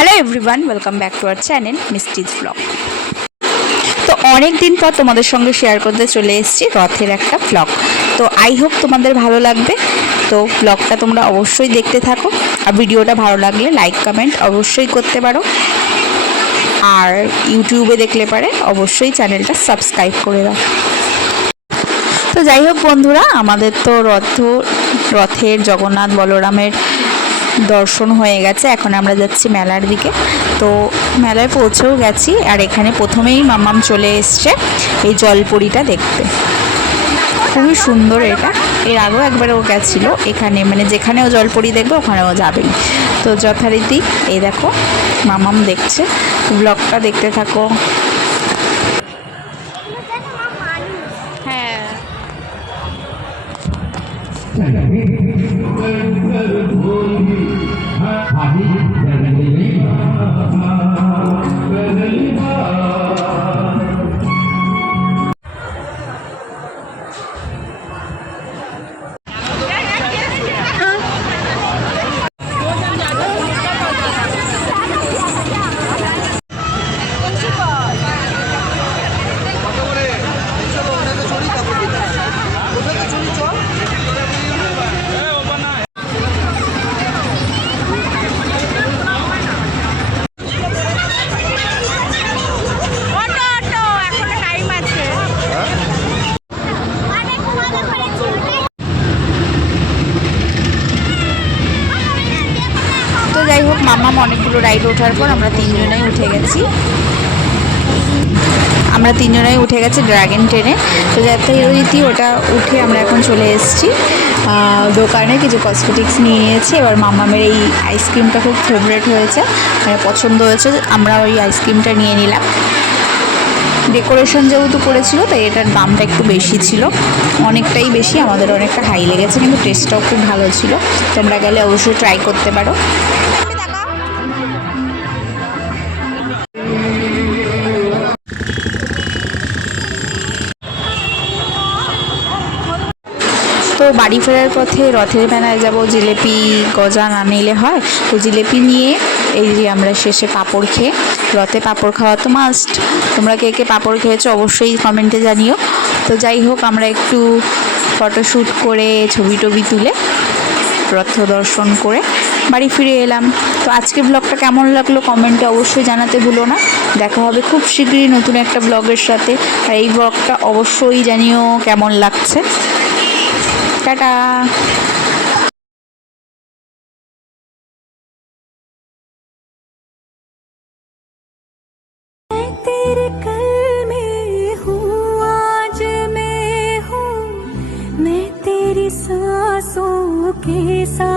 Hello everyone, welcome back to our channel Misty's blog. তো অনেক দিন পর তোমাদের সঙ্গে শেয়ার করতে চলে এসেছি রথের একটা ব্লগ। তো আই হোপ তোমাদের ভালো লাগবে। তো ব্লগটা তোমরা অবশ্যই দেখতে থাকো, আর ভিডিওটা ভালো লাগলে লাইক কমেন্ট অবশ্যই করতে পারো, আর ইউটিউবে দেখলে পারে অবশ্যই চ্যানেলটা সাবস্ক্রাইব করে দাও। তো যাই হোক বন্ধুরা, আমাদের তো রথের জগন্নাথ বলরামের দর্শন হয়ে গেছে। এখন আমরা যাচ্ছি মেলার দিকে। তো মেলায় পৌঁছেও গেছি, আর এখানে প্রথমেই মামাম চলে এসছে এই জলপরীটা দেখতে। খুবই সুন্দর এটা, এর আগেও একবার ও গেছিলো এখানে, মানে যেখানে ও জলপরী দেখবে ওখানে ও যাবেই। তো যথারীতি এই দেখো মামাম দেখছে। ব্লগটা দেখতে থাকো। হ্যাঁ, তো যাই হোক মামাম অনেকগুলো রাইড ওঠার পর আমরা তিনজনেই উঠে গেছি ড্রাগন ট্রেনে। তো যথারীতি ওটা উঠে আমরা এখন চলে এসেছি দোকানে, কিছু কসমেটিক্স নিয়ে নিয়েছি। এবার মামামের এই আইসক্রিমটা খুব ফেভারিট হয়েছে, মানে পছন্দ হয়েছে, আমরা ওই আইসক্রিমটা নিয়ে নিলাম। ডেকোরেশন যেহেতু করেছিল তাই এটার দামটা একটু বেশি ছিল, অনেকটাই বেশি, আমাদের অনেকটা হাই লেগেছে, কিন্তু টেস্টটাও খুব ভালো ছিল। তোমরা গেলে অবশ্যই ট্রাই করতে পারো। তো বাড়ি ফেরার পথে রথের মেলায় যাব, জিলেপি গজা না নিলে হয়। তো জিলেপি নিয়ে এই যে আমরা শেষে পাঁপড় খেয়ে, রথে পাঁপড় খাওয়া তো মাস্ট। তোমরা কে কে পাঁপড় খেয়েছো অবশ্যই কমেন্টে জানিও। তো যাই হোক আমরা একটু ফটোশ্যুট করে ছবি টবি তুলে রথ দর্শন করে বাড়ি ফিরে এলাম। তো আজকের ব্লগটা কেমন লাগলো কমেন্টে অবশ্যই জানাতে ভুলো না। দেখা হবে খুব শীঘ্রই নতুন একটা ব্লগের সাথে, আর এই ব্লগটা অবশ্যই জানিও কেমন লাগছে। টাটা। तेरे कल में हूँ, आज मैं हूँ, मैं तेरी सांसों के साथ।